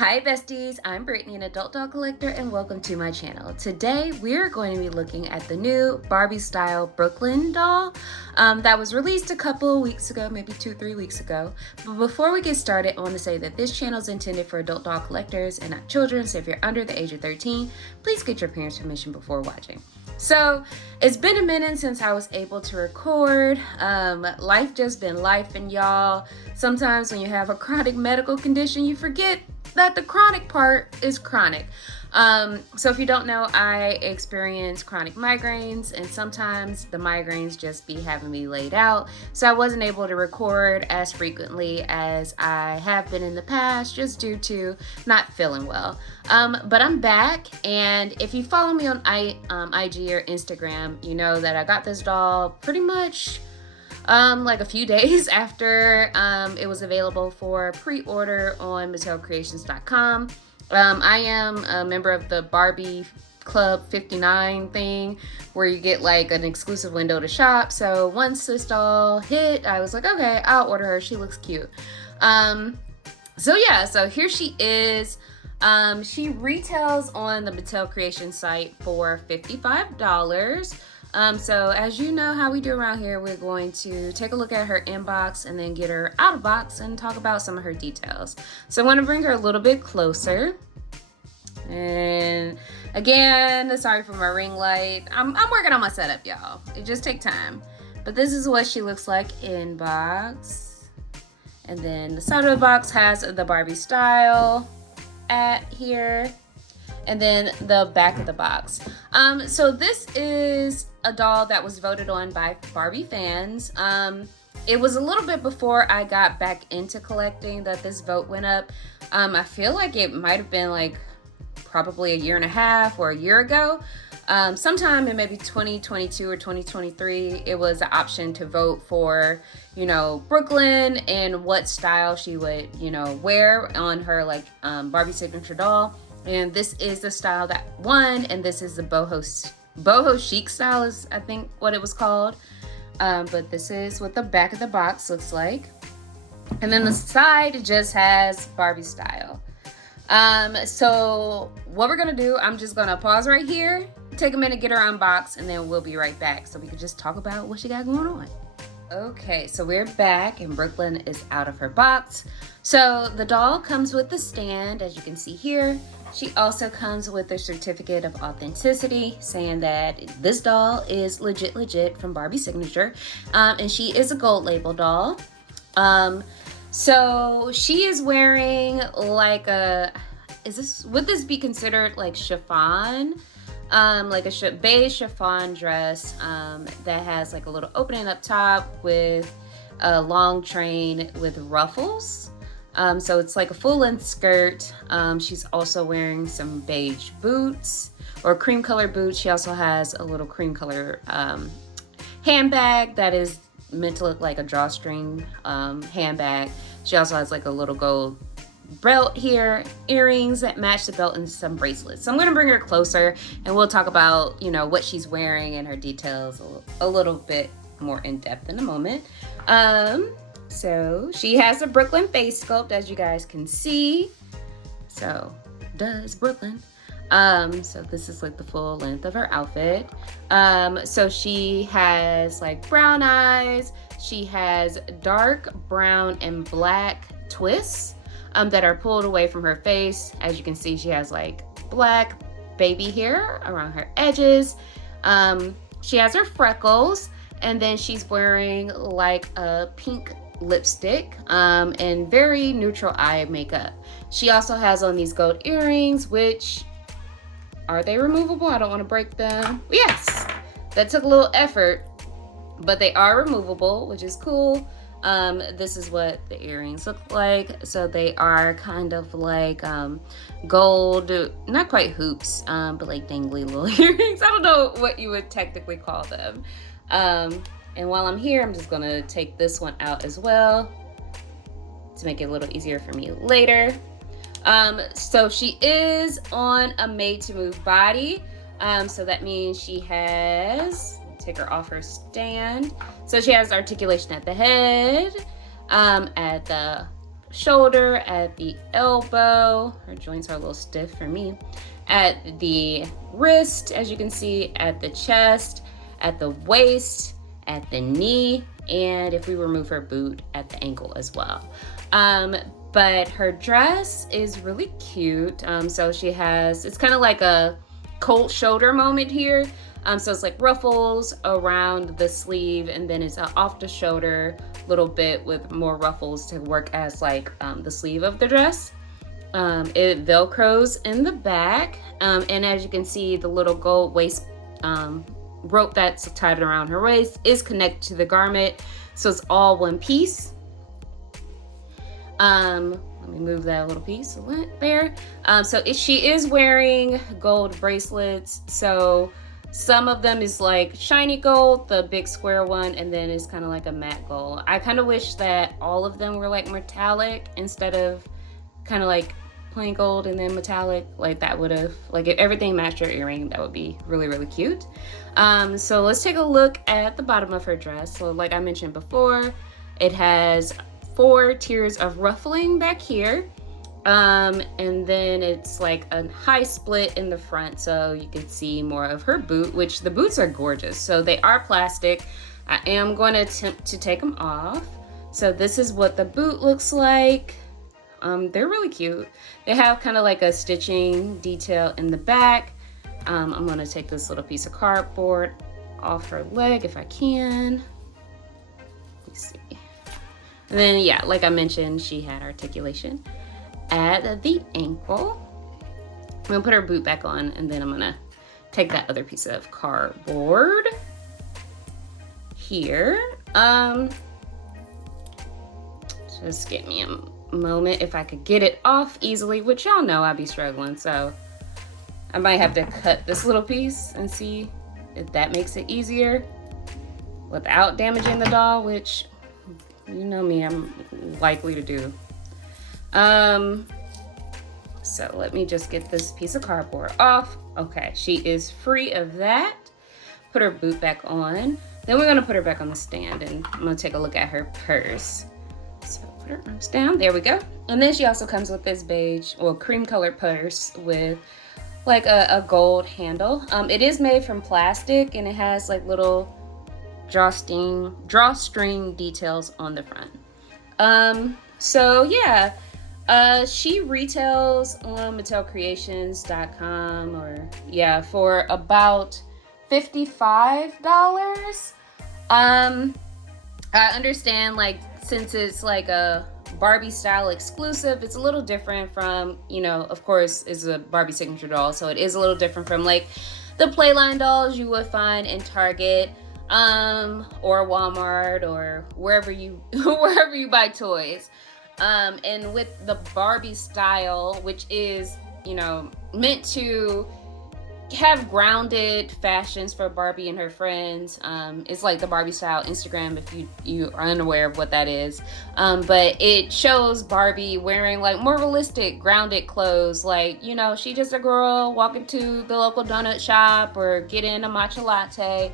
Hi besties, I'm Brittany, an adult doll collector, and welcome to my channel. Today we're going to be looking at the new Barbie style Brooklyn doll that was released a couple of weeks ago, maybe 2-3 weeks ago. But before we get started, I want to say that this channel is intended for adult doll collectors and not children, so if you're under the age of 13, please get your parents' permission before watching. So it's been a minute since I was able to record. Life just been life, and y'all, sometimes when you have a chronic medical condition, you forget that the chronic part is chronic. So if you don't know, I experience chronic migraines, and sometimes the migraines just be having me laid out. So I wasn't able to record as frequently as I have been in the past, just due to not feeling well. But I'm back, and if you follow me on IG or Instagram, you know that I got this doll pretty much like a few days after it was available for pre-order on MattelCreations.com. I am a member of the Barbie Club 59 thing, where you get like an exclusive window to shop. So once this doll hit, I was like, okay, I'll order her. She looks cute. So here she is. She retails on the Mattel Creations site for $55. So as you know how we do around here, we're going to take a look at her inbox and then get her out of box and talk about some of her details. So I want to bring her a little bit closer. And again, sorry for my ring light. I'm working on my setup, y'all. It just takes time. But this is what she looks like in box. And then the side of the box has the Barbie style at here. And then the back of the box. So this is a doll that was voted on by Barbie fans. It was a little bit before I got back into collecting that this vote went up. I feel like it might have been like probably a year and a half or a year ago. Sometime in maybe 2022 or 2023, it was an option to vote for, Brooklyn and what style she would, wear on her like Barbie signature doll. And this is the style that won, and this is the Boho Chic style is, I think, what it was called. But this is what the back of the box looks like. And then the side just has Barbie style. So what we're gonna do, I'm just gonna pause right here, take a minute, get her unboxed, and then we'll be right back so we can just talk about what she got going on. Okay, so we're back and Brooklyn is out of her box. So the doll comes with the stand, as you can see here. She also comes with a certificate of authenticity saying that this doll is legit from Barbie Signature. And she is a gold label doll. So she is wearing like would this be considered like chiffon? Like a beige chiffon dress that has like a little opening up top with a long train with ruffles. So it's like a full-length skirt. She's also wearing some beige boots or cream color boots. She also has a little cream color handbag that is meant to look like a drawstring handbag. She also has like a little gold belt here, earrings that match the belt, and some bracelets. So I'm going to bring her closer and we'll talk about, what she's wearing and her details a little bit more in depth in a moment. So she has a Brooklyn face sculpt, as you guys can see. So does Brooklyn. So this is like the full length of her outfit. So she has like brown eyes. She has dark brown and black twists that are pulled away from her face. As you can see, she has like black baby hair around her edges. She has her freckles, and then she's wearing like a pink lipstick and very neutral eye makeup. She also has on these gold earrings, which are they removable? I don't want to break them. Yes, that took a little effort, but they are removable, which is cool. This is what the earrings look like. So they are kind of like gold, not quite hoops, but like dangly little earrings. I don't know what you would technically call them. And while I'm here, I'm just gonna take this one out as well to make it a little easier for me later. So she is on a made to move body. So that means she has, take her off her stand. So she has articulation at the head, at the shoulder, at the elbow. Her joints are a little stiff for me. At the wrist, as you can see, at the chest, at the waist, at the knee, and if we remove her boot, at the ankle as well. But her dress is really cute. So she has, it's kind of like a cold shoulder moment here. So it's like ruffles around the sleeve, and then it's off the shoulder little bit with more ruffles to work as like the sleeve of the dress. It velcros in the back, and as you can see, the little gold waist rope that's tied around her waist is connected to the garment, so it's all one piece. Let me move that little piece there. So she is wearing gold bracelets, so some of them is like shiny gold, the big square one, and then it's kind of like a matte gold. I kind of wish that all of them were like metallic instead of kind of like plain gold and then metallic. Like that would have, like if everything matched her earring, that would be really, really cute. So let's take a look at the bottom of her dress. So like I mentioned before, it has 4 tiers of ruffling back here. And then it's like a high split in the front, so you can see more of her boot, which the boots are gorgeous. So they are plastic. I am going to attempt to take them off. So this is what the boot looks like. They're really cute. They have kind of like a stitching detail in the back. I'm going to take this little piece of cardboard off her leg if I can. Let's see. And then, yeah, like I mentioned, she had articulation at the ankle. I'm gonna put her boot back on, and then I'm gonna take that other piece of cardboard here. Just give me a moment if I could get it off easily, which y'all know I'd be struggling, so I might have to cut this little piece and see if that makes it easier without damaging the doll, which you know me, I'm likely to do. So let me just get this piece of cardboard off. Okay, she is free of that. Put her boot back on. Then we're gonna put her back on the stand, and I'm gonna take a look at her purse. So put her arms down, there we go. And then she also comes with this beige or cream colored purse with like a gold handle. It is made from plastic, and it has like little drawstring details on the front. So yeah. She retails on MattelCreations.com, or yeah, for about $55. I understand, like, since it's like a Barbie style exclusive, it's a little different from, you know, of course, it's a Barbie signature doll, so it is a little different from like the Playline dolls you would find in Target, or Walmart, or wherever you buy toys. And with the Barbie style, which is, you know, meant to have grounded fashions for Barbie and her friends. It's like the Barbie style Instagram, if you are unaware of what that is. But it shows Barbie wearing like more realistic, grounded clothes. Like, you know, she just a girl walking to the local donut shop or getting a matcha latte.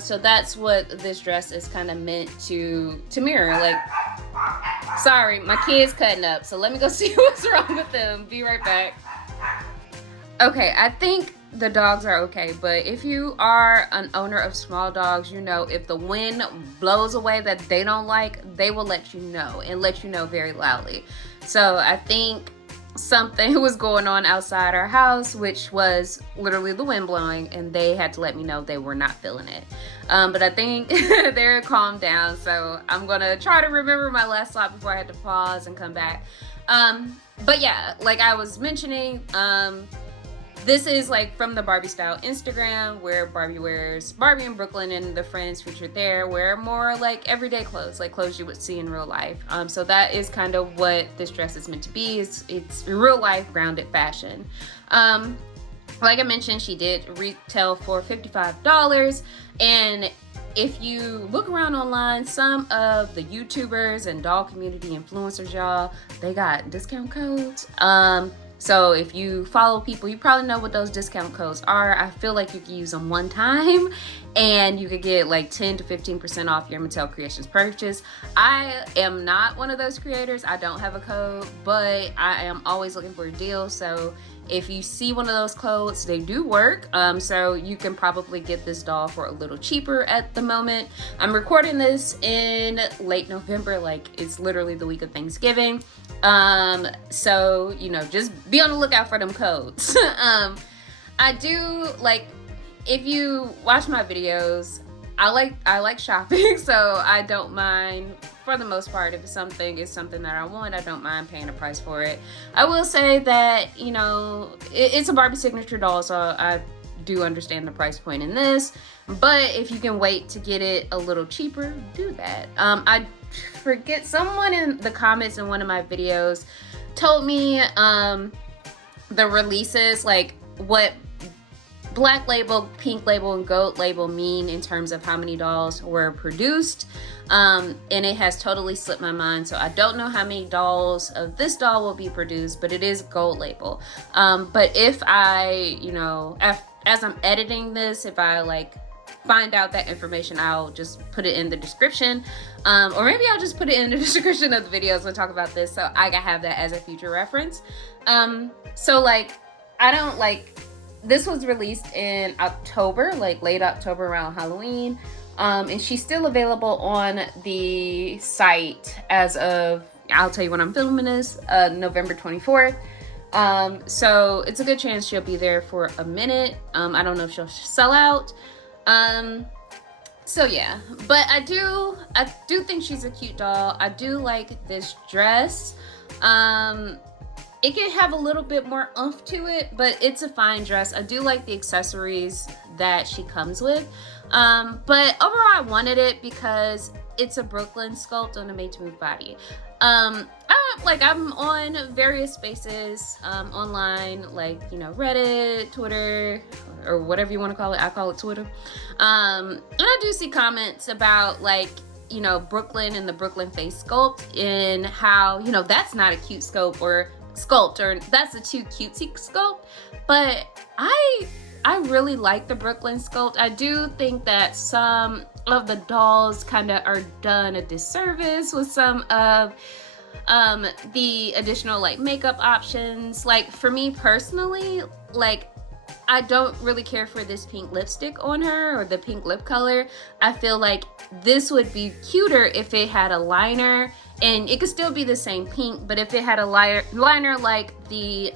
So that's what this dress is kind of meant to mirror. Like, sorry, my kid's cutting up, so let me go see what's wrong with them. Be right back. Okay, I think the dogs are okay, but if you are an owner of small dogs, you know, if the wind blows away that they don't like, they will let you know, and let you know very loudly. So I think something was going on outside our house, which was literally the wind blowing, and they had to let me know they were not feeling it. But I think they're calmed down, so I'm gonna try to remember my last thought before I had to pause and come back. But yeah, like I was mentioning, this is like from the Barbie style Instagram, where Barbie in Brooklyn and the friends featured there wear more like everyday clothes, like clothes you would see in real life. So that is kind of what this dress is meant to be. It's real life grounded fashion. Like I mentioned, she did retail for $55, and if you look around online, some of the YouTubers and doll community influencers, y'all, they got discount codes. So if you follow people, you probably know what those discount codes are. I feel like you can use them one time and you could get like 10 to 15% off your Mattel Creations purchase. I am not one of those creators. I don't have a code, but I am always looking for a deal. So if you see one of those codes, they do work. So you can probably get this doll for a little cheaper at the moment. I'm recording this in late November, like it's literally the week of Thanksgiving. So, you know, just be on the lookout for them codes. I do like, if you watch my videos, I like shopping, so I don't mind, for the most part, if something is something that I want, I don't mind paying a price for it. I will say that, you know, it's a Barbie signature doll, so I do understand the price point in this, but if you can wait to get it a little cheaper, do that. I forget, someone in the comments in one of my videos told me the releases, like what Black label, pink label, and gold label mean in terms of how many dolls were produced, and it has totally slipped my mind, so I don't know how many dolls of this doll will be produced, but it is gold label. But if I, you know, as I'm editing this, if I like find out that information, I'll just put it in the description, or maybe I'll just put it in the description of the videos when I talk about this, so I can have that as a future reference. So like, I don't like, this was released in October, like late October around Halloween, and she's still available on the site as of, I'll tell you when I'm filming this, November 24th. So it's a good chance she'll be there for a minute. I don't know if she'll sell out. So yeah, but I do think she's a cute doll. I do like this dress. It can have a little bit more oomph to it, but it's a fine dress. I do like the accessories that she comes with. But overall, I wanted it because it's a Brooklyn sculpt on a made-to-move body. I'm on various spaces online, like, you know, Reddit, Twitter, or whatever you want to call it. I call it Twitter. And I do see comments about, like, you know, Brooklyn and the Brooklyn face sculpt, and how, you know, that's not a cute sculpt, or that's a too cutesy sculpt. But I really like the Brooklyn sculpt. I do think that some of the dolls kind of are done a disservice with some of the additional like makeup options. Like for me personally, like I don't really care for this pink lipstick on her, or the pink lip color. I feel like this would be cuter if it had a liner, and it could still be the same pink, but if it had a liner like the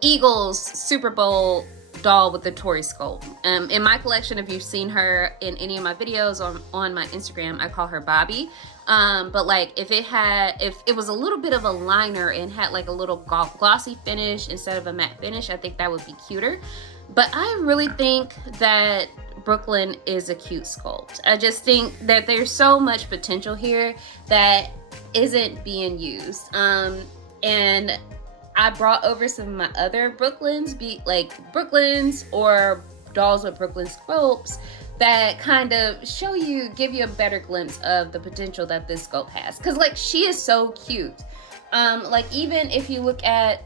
Eagles Super Bowl doll with the Tory sculpt. In my collection, if you've seen her in any of my videos on my Instagram, I call her Bobby. But like if it was a little bit of a liner and had like a little glossy finish instead of a matte finish, I think that would be cuter. But I really think that Brooklyn is a cute sculpt. I just think that there's so much potential here that isn't being used. And I brought over some of my other Brooklyns, Brooklyns or dolls with Brooklyn sculpts that kind of give you a better glimpse of the potential that this sculpt has. Cause like she is so cute. Like even if you look at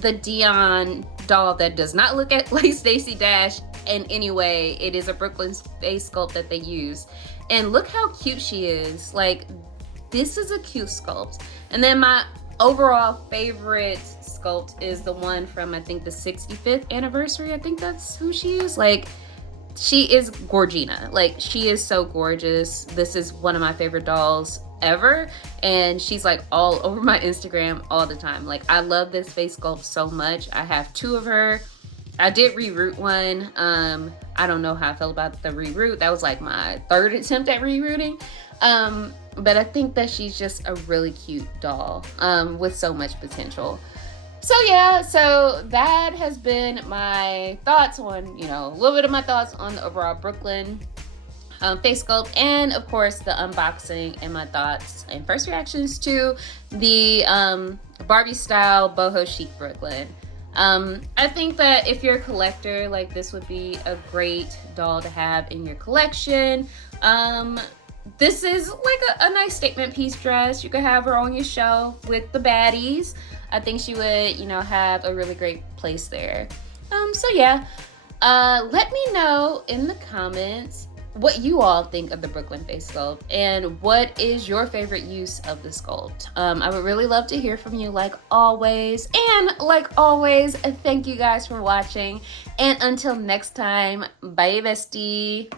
the Dion doll that does not look like Stacey Dash in any way, it is a Brooklyn face sculpt that they use. And look how cute she is. Like this is a cute sculpt. And then my overall favorite sculpt is the one from, I think, the 65th anniversary. I think that's who she is. Like she is Gorgina. Like she is so gorgeous. This is one of my favorite dolls ever, and she's like all over my Instagram all the time. Like I love this face sculpt so much. I have two of her. I did reroot one. I don't know how I felt about the reroot. That was like my third attempt at rerouting. But I think that she's just a really cute doll with so much potential. So yeah, so that has been my thoughts on, a little bit of my thoughts on the overall Brooklyn face sculpt, and of course the unboxing and my thoughts and first reactions to the Barbie style Boho Chic Brooklyn. I think that if you're a collector, like this would be a great doll to have in your collection. This is like a nice statement piece dress. You could have her on your shelf with the baddies. I think she would, have a really great place there. So yeah, Let me know in the comments what you all think of the Brooklyn face sculpt and what is your favorite use of the sculpt. I would really love to hear from you like always. And like always, thank you guys for watching. And until next time, bye bestie.